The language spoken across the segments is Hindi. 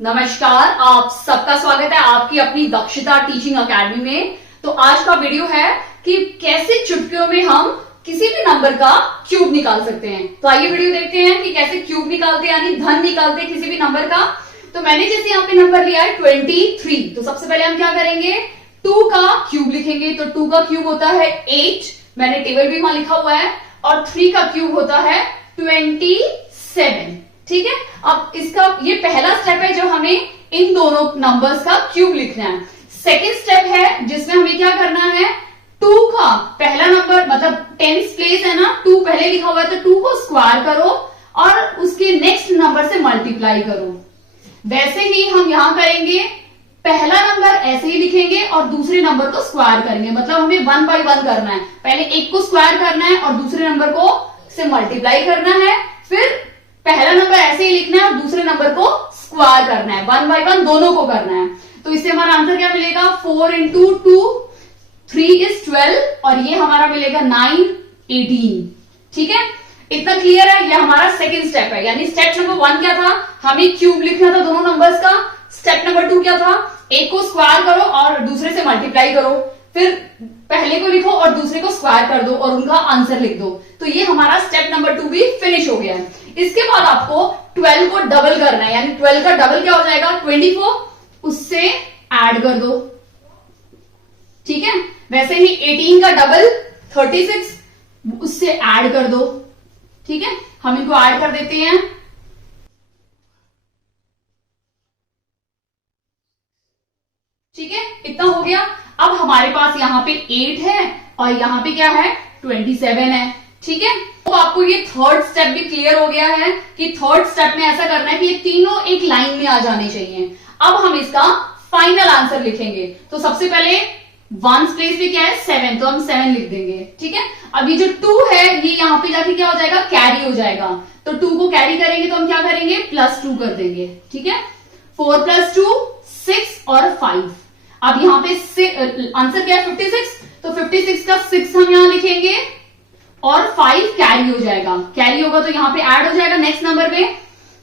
नमस्कार, आप सबका स्वागत है आपकी अपनी दक्षता टीचिंग अकेडमी में। तो आज का वीडियो है कि कैसे चुटकियों में हम किसी भी नंबर का क्यूब निकाल सकते हैं। तो आइए वीडियो देखते हैं कि कैसे क्यूब निकालते हैं, यानी धन निकालते हैं किसी भी नंबर का। तो मैंने जैसे यहाँ पे नंबर लिया है 23, तो सबसे पहले हम क्या करेंगे, 2 का क्यूब लिखेंगे। तो 2 का क्यूब होता है 8, मैंने टेबल भी वहां लिखा हुआ है, और 3 का क्यूब होता है 27। ठीक है, अब इसका ये पहला स्टेप है जो हमें इन दोनों नंबर्स का क्यूब लिखना है। सेकेंड स्टेप है जिसमें हमें क्या करना है, 2 का पहला नंबर मतलब 10th प्लेस है ना, 2 पहले लिखा हुआ है, तो 2 को स्क्वायर करो और उसके नेक्स्ट नंबर से मल्टीप्लाई करो। वैसे ही हम यहां करेंगे, पहला नंबर ऐसे ही लिखेंगे और दूसरे नंबर को स्क्वायर करेंगे। मतलब हमें 1 by 1 करना है, पहले एक को स्क्वायर करना है और दूसरे नंबर को से मल्टीप्लाई करना है, फिर पहला नंबर ऐसे ही लिखना है और दूसरे नंबर को स्क्वायर करना है, 1 by 1 दोनों को करना है। तो इससे हमारा आंसर क्या मिलेगा, 4 into 2 3 is 12 और ये हमारा मिलेगा 9 18। ठीक है, इतना क्लियर है। ये हमारा सेकंड स्टेप है, यानी स्टेप नंबर 1 क्या था, हमें क्यूब लिखना था दोनों नंबर्स का। स्टेप नंबर 2 क्या था, एक को स्क्वायर करो और दूसरे से मल्टीप्लाई करो, फिर पहले को लिखो और दूसरे को स्क्वायर कर दो और उनका आंसर लिख दो। तो ये हमारा स्टेप नंबर 2 भी फिनिश हो गया है। इसके बाद आपको 12 को डबल करना है, यानी 12 का डबल क्या हो जाएगा 24, उससे ऐड कर दो। ठीक है, वैसे ही 18 का डबल 36, उससे ऐड कर दो। ठीक है, हम इनको ऐड कर देते हैं। ठीक है, इतना हो गया। अब हमारे पास यहां पे 8 है और यहां पे क्या है 27 है। ठीक है, तो आपको ये थर्ड स्टेप भी क्लियर हो गया है कि थर्ड स्टेप में ऐसा करना है कि ये तीनों एक लाइन में आ जाने चाहिए। अब हम इसका फाइनल आंसर लिखेंगे। तो सबसे पहले 1 प्लेस पे क्या है 7, तो हम 7 लिख देंगे। ठीक है, अब ये जो 2 है ये यहां पे जाके क्या हो जाएगा, कैरी हो जाएगा। तो 2 को कैरी करेंगे तो हम क्या करेंगे, +2 कर देंगे। ठीक है, 4 + 2 6 और 5। अब यहां पे आंसर क्या है 56, तो 56 का 6 हम यहां लिखेंगे और 5 कैरी हो जाएगा। कैरी होगा तो यहां पे ऐड हो जाएगा नेक्स्ट नंबर में,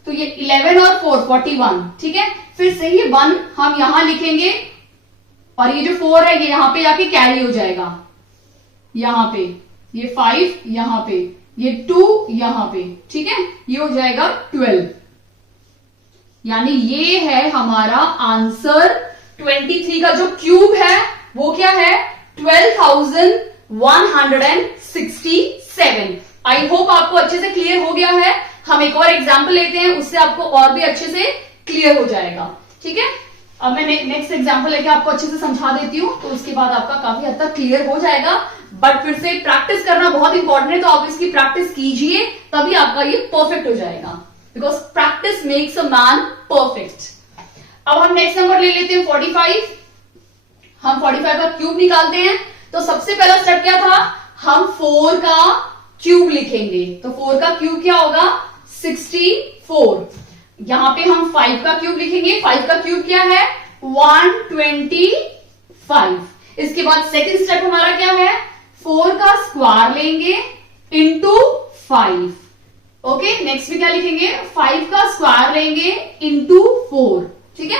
तो ये 11 और 4 41। ठीक है, फिर से ये 1 हम यहां लिखेंगे और ये जो 4 है ये यहां पे जाके कैरी हो जाएगा, यहां पे ये 5 यहां पे, ये 2 यहां पे। ठीक है, ये हो जाएगा 12, यानी ये है हमारा आंसर। 23 का जो क्यूब है वो क्या है 12,167। आई होप आपको अच्छे से क्लियर हो गया है। हम एक और एग्जांपल लेते हैं, उससे आपको और भी अच्छे से क्लियर हो जाएगा। ठीक है, अब मैं नेक्स्ट एग्जांपल लेके आपको अच्छे से समझा देती हूँ, तो उसके बाद आपका काफी हद तक क्लियर हो जाएगा। बट फिर से प्रैक्टिस करना बहुत इंपॉर्टेंट है, तो आप इसकी प्रैक्टिस कीजिए, तभी आपका ये परफेक्ट हो जाएगा। Because practice makes a man perfect. अब हम नेक्स्ट नंबर ले लेते हैं 45। हम 45 का क्यूब निकालते हैं। तो सबसे पहला स्टेप क्या था, हम 4 का क्यूब लिखेंगे। तो 4 का क्यूब क्या होगा 64। यहां पे हम 5 का क्यूब लिखेंगे। 5 का क्यूब क्या है 125। इसके बाद सेकंड स्टेप हमारा क्या है, 4 का स्क्वायर लेंगे इंटू 5। ओके, नेक्स्ट में क्या लिखेंगे, 5 का स्क्वायर लेंगे इंटू 4। ठीक है,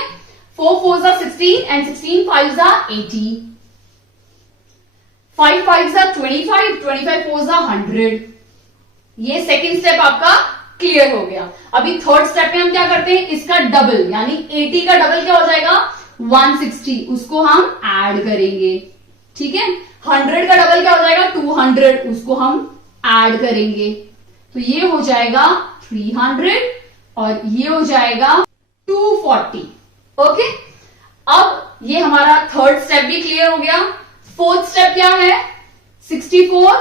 4 4s are 16 and 16 5s are 80। 5 5s are 25, 25 4s are 100। ये सेकंड स्टेप आपका क्लियर हो गया। अभी थर्ड स्टेप में हम क्या करते हैं, इसका डबल, यानी 80 का डबल क्या हो जाएगा 160, उसको हम ऐड करेंगे। ठीक है, 100 का डबल क्या हो जाएगा 200, उसको हम ऐड करेंगे। तो ये हो जाएगा 300 और ये हो जाएगा 240। ओके, अब ये हमारा थर्ड स्टेप भी क्लियर हो गया। फोर्थ स्टेप क्या है, 64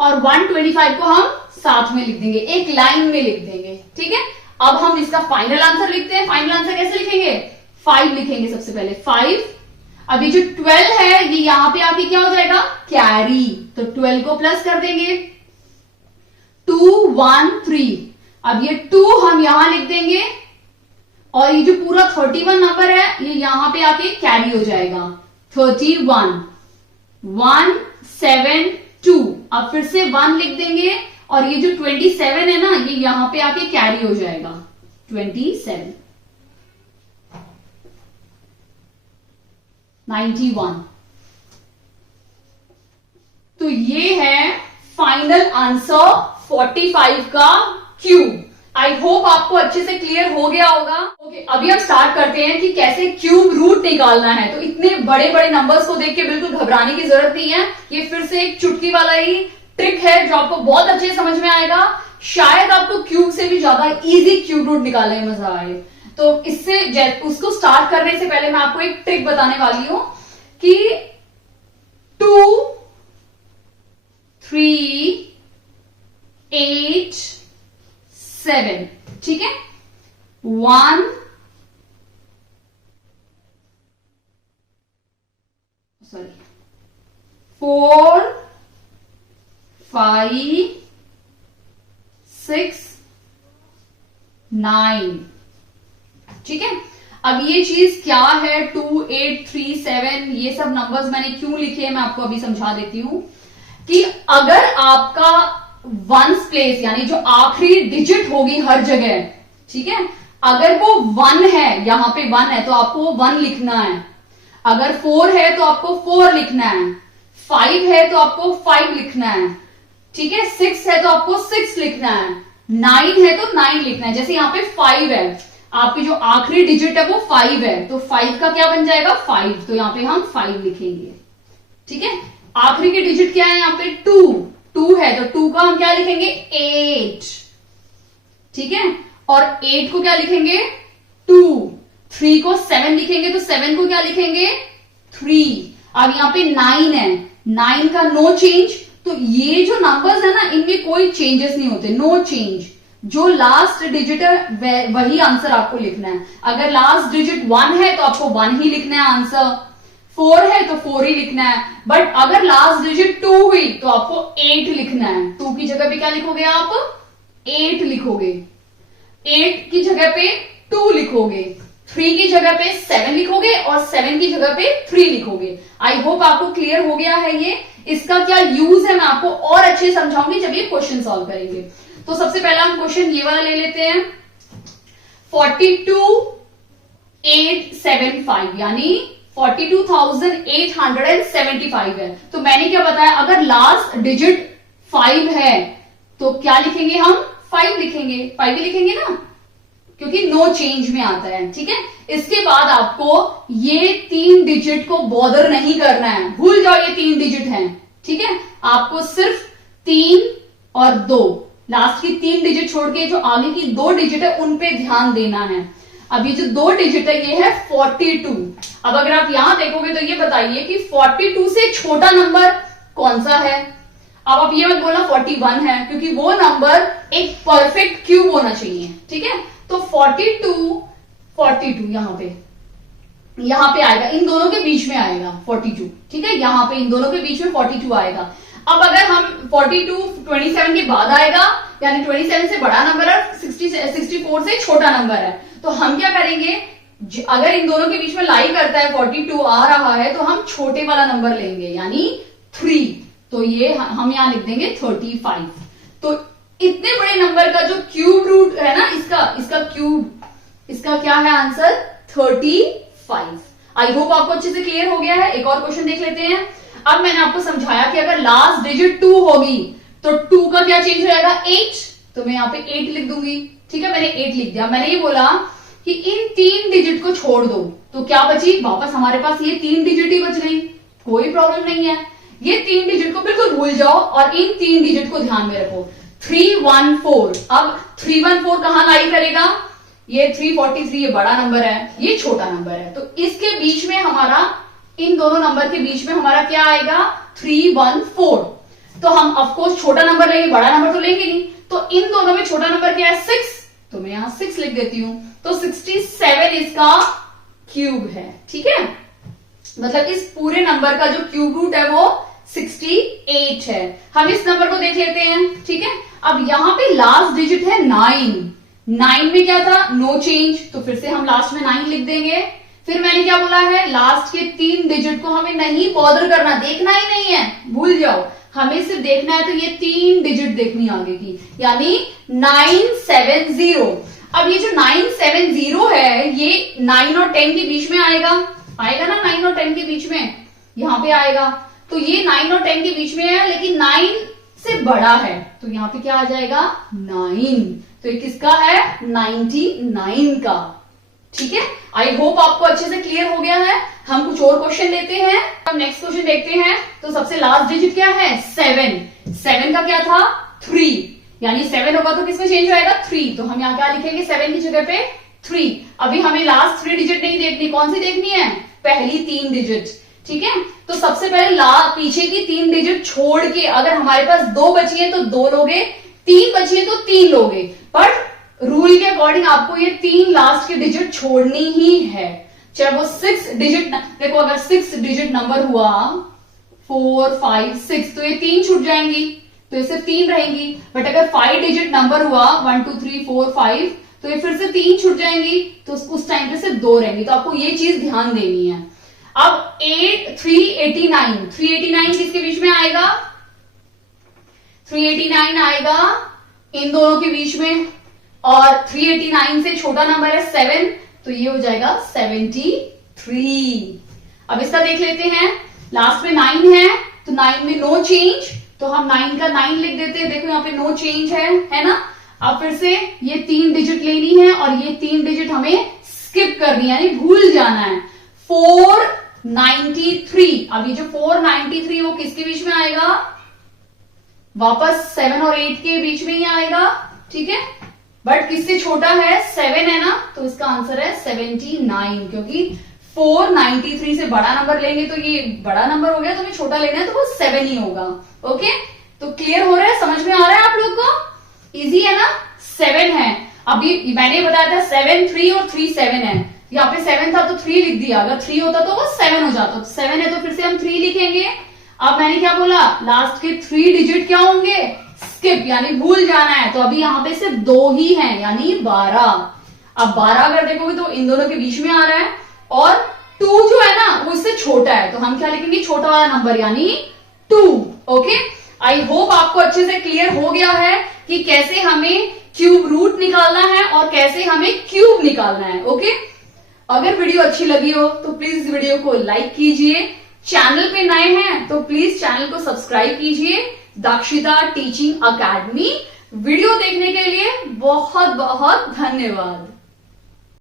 और 125 को हम साथ में लिख देंगे, एक लाइन में लिख देंगे। ठीक है, अब हम इसका फाइनल आंसर लिखते हैं। फाइनल आंसर कैसे लिखेंगे, 5 लिखेंगे सबसे पहले 5। अब ये जो 12 है ये यहां पे आके क्या हो जाएगा कैरी, तो 12 को प्लस कर देंगे 213। अब ये 2 हम यहां लिख देंगे और ये जो पूरा 31 नंबर है ये यहां पे आके कैरी हो जाएगा 31 172। अब फिर से 1 लिख देंगे और ये जो 27 है ना ये यहां पे आके कैरी हो जाएगा 27। 91। तो ये है फाइनल आंसर 45 का क्यूब। आई होप आपको अच्छे से क्लियर हो गया होगा। ओके, अभी हम स्टार्ट करते हैं कि कैसे क्यूब रूट निकालना है। तो इतने बड़े बड़े नंबर्स को देख के बिल्कुल घबराने की जरूरत नहीं है। ये फिर से एक चुटकी वाला ही ट्रिक है जो आपको बहुत अच्छे से समझ में आएगा। शायद आपको क्यूब से भी ज्यादा इजी क्यूब रूट निकालने में मजा आए। तो इससे उसको स्टार्ट करने से पहले मैं आपको एक ट्रिक बताने वाली हूं कि 2, 3, 8, 7, ठीक है, 1, सॉरी 4, 5, 6, 9, ठीक है। अब ये चीज क्या है 2, 8, 3, 7, ये सब नंबर्स मैंने क्यों लिखे हैं मैं आपको अभी समझा देती हूं कि अगर आपका वंस प्लेस यानी जो आखिरी डिजिट होगी हर जगह, ठीक है, अगर वो 1 है, यहां पे 1 है तो आपको 1 लिखना है। अगर 4 है तो आपको 4 लिखना है। 5 है तो आपको 5 लिखना है, ठीक है। 6 है तो आपको 6 लिखना है। 9 है तो 9 लिखना है। जैसे यहां पे 5 है, आपकी जो आखिरी डिजिट है वो 5 है, तो 5 का क्या बन जाएगा 5, तो यहां पे हम 5 लिखेंगे, ठीक है। आखिरी की डिजिट क्या है यहां पे 2 है तो 2 का हम क्या लिखेंगे 8, ठीक है। और 8 को क्या लिखेंगे 2, 3 को 7 लिखेंगे तो 7 को क्या लिखेंगे 3। अब यहां पे 9 है, 9 का नो चेंज। तो ये जो नंबर्स है ना इनमें कोई चेंजेस नहीं होते, नो चेंज। जो लास्ट डिजिट है वही आंसर आपको लिखना है। अगर लास्ट डिजिट 1 है तो आपको 1 ही लिखना है आंसर। 4 है तो 4 ही लिखना है। बट अगर लास्ट डिजिट 2 हुई तो आपको 8 लिखना है। 2 की जगह पे क्या लिखोगे आप 8 लिखोगे। 8 की जगह पे 2 लिखोगे। 3 की जगह पे 7 लिखोगे और 7 की जगह पे 3 लिखोगे। आई होप आपको क्लियर हो गया है ये। इसका क्या यूज है मैं आपको और अच्छे से समझाऊंगी जब ये क्वेश्चन सॉल्व करेंगे। तो सबसे पहला हम क्वेश्चन ये वाला ले लेते हैं। 42,875 यानी 42,875 है। तो मैंने क्या बताया, अगर लास्ट डिजिट 5 है तो क्या लिखेंगे हम 5 लिखेंगे, 5 ही लिखेंगे ना, क्योंकि नो चेंज में आता है, ठीक है। इसके बाद आपको ये 3 डिजिट को बॉदर नहीं करना है, भूल जाओ ये 3 डिजिट हैं, ठीक है। आपको सिर्फ 3 और 2, लास्ट की 3 डिजिट छोड़ के जो आगे की 2 डिजिट है उन पे ध्यान देना है। अब ये जो 2 डिजिट है ये है 42। अब अगर आप यहां देखोगे तो ये बताइए कि 42 से छोटा नंबर कौन सा है। अब आप ये मत बोलना 41 है, क्योंकि वो नंबर एक परफेक्ट क्यूब होना चाहिए, ठीक है। तो 42 यहां पे आएगा, इन दोनों के बीच में आएगा 42, ठीक है। यहां पे इन दोनों के बीच में 42 आएगा। अब अगर हम 42 27 के बाद आएगा, यानी 27 से बड़ा नंबर है, 64 से छोटा नंबर है, तो हम क्या करेंगे, अगर इन दोनों के बीच में लाई करता है 42 आ रहा है तो हम छोटे वाला नंबर लेंगे यानी 3, तो ये हम यहां लिख देंगे 35। तो इतने बड़े नंबर का जो क्यूब रूट है ना, इसका क्यूब, इसका क्या है आंसर 35। आई होप आपको अच्छे से क्लियर हो गया है। एक और क्वेश्चन देख लेते हैं। अब मैंने आपको समझाया कि अगर लास्ट डिजिट 2 होगी तो 2 का क्या चेंज हो जाएगा 8, तो मैं यहां पे 8 लिख दूंगी, ठीक है। मैंने 8 लिख दिया। मैंने ये बोला कि इन 3 डिजिट को छोड़ दो तो क्या बची, वापस हमारे पास ये 3 डिजिट ही बच गई, कोई प्रॉब्लम नहीं है। ये 3 डिजिट को बिल्कुल भूल जाओ और इन 3 डिजिट को ध्यान में रखो। 314, अब 314 कहां लाई करेगा, ये 343 ये बड़ा नंबर है, ये छोटा नंबर है, तो इसके बीच में हमारा, इन दोनों नंबर के बीच में हमारा क्या आएगा 314। तो हम ऑफकोर्स छोटा नंबर लेंगे, बड़ा नंबर तो लेंगे नहीं, तो इन दोनों में छोटा नंबर क्या है 6, तो मैं यहां 6 लिख देती हूं। तो 67 इसका क्यूब है, ठीक है। मतलब इस पूरे नंबर का जो क्यूब रूट है वो 68 है। हम इस नंबर को देख लेते हैं, ठीक है। अब यहां पे लास्ट डिजिट है 9 में क्या था नो चेंज, तो फिर से हम लास्ट में 9 लिख देंगे। फिर मैंने क्या बोला है, लास्ट के 3 डिजिट को हमें नहीं बॉदर करना, देखना ही नहीं है, भूल जाओ। हमें सिर्फ देखना है तो ये 3 डिजिट देखनी आगे की, यानी 970। अब ये जो 970 है ये 9 और 10 के बीच में आएगा। आएगा ना 9 और 10 के बीच में, यहाँ पे आएगा। तो ये 9 और 10 के बीच में है लेकिन 9 से बड़ा है, तो यहाँ पे क्या आ जाएगा 9। तो ये किसका है 99 का। ठीक है, आई होप आपको अच्छे से क्लियर हो गया है। हम कुछ और क्वेश्चन लेते हैं। हम नेक्स्ट क्वेश्चन देखते हैं। तो सबसे लास्ट डिजिट क्या है 7 का क्या था 3, यानी 7 होगा तो किसमें चेंज होएगा 3। तो हम यहाँ क्या लिखेंगे 7 की जगह पे 3। अभी हमें लास्ट 3 डिजिट नहीं देखनी, कौन सी देखनी है पहली 3 डिजिट। ठीक है, तो सबसे पहले पीछे की 3 डिजिट छोड़ के अगर हमारे पास 2 बची है तो 2 लोगे, 3 बची है तो 3 लोगे। बट रूल के अकॉर्डिंग आपको ये 3 लास्ट के डिजिट छोड़नी ही है, चाहे वो 6 डिजिट। देखो अगर 6 डिजिट नंबर हुआ 4 5 6 तो ये 3 छूट जाएंगी, तो ये सिर्फ 3 रहेंगी। बट अगर 5 डिजिट नंबर हुआ 1 2 3 4 5 तो ये फिर से 3 छूट जाएंगी, तो उस टाइम पे सिर्फ 2 रहेंगी। तो आपको ये चीज ध्यान देनी है। अब 389 किसके बीच में आएगा 389 आएगा इन दोनों के बीच में, और 389 से छोटा नंबर है 7, तो ये हो जाएगा 73। अब इसका देख लेते हैं। लास्ट में 9 है तो 9 में नो चेंज, तो हम 9 का 9 लिख देते हैं। देखो यहाँ पे नो चेंज है ना। अब फिर से ये 3 डिजिट लेनी है और ये 3 डिजिट हमें स्किप करनी है, यानी भूल जाना है। 493, अब ये जो 493 वो किसके बीच में आएगा वापस 7 और 8 के बीच में ही आएगा। ठीक है, बट किससे छोटा है 7 है ना, तो इसका आंसर है 79, क्योंकि 493 से बड़ा नंबर लेंगे तो ये बड़ा नंबर हो गया, तो हमें छोटा लेना है तो वो 7 ही होगा। ओके, तो क्लियर हो रहा है, समझ में आ रहा है आप लोग को, इजी है ना। 7 है, अभी मैंने बताया था 7 3 और 3 7 है। यहाँ पे 7 था तो 3 लिख दिया, अगर 3 होता तो वो 7 हो जाता। 7 है तो फिर से हम 3 लिखेंगे। अब मैंने क्या बोला लास्ट के 3 डिजिट क्या होंगे स्किप, यानी भूल जाना है। तो अभी यहाँ पे सिर्फ 2 ही हैं, यानी 12। अब 12 अगर देखोगे तो इन दोनों के बीच में आ रहा है, और 2 जो है ना वो इससे छोटा है, तो हम क्या लिखेंगे छोटा वाला नंबर यानी 2। ओके, आई होप आपको अच्छे से क्लियर हो गया है कि कैसे हमें क्यूब रूट निकालना है और कैसे हमें क्यूब निकालना है। ओके, अगर वीडियो अच्छी लगी हो तो प्लीज वीडियो को लाइक कीजिए, चैनल पे नए हैं तो प्लीज चैनल को सब्सक्राइब कीजिए। दक्षिता टीचिंग अकेडमी वीडियो देखने के लिए बहुत बहुत धन्यवाद।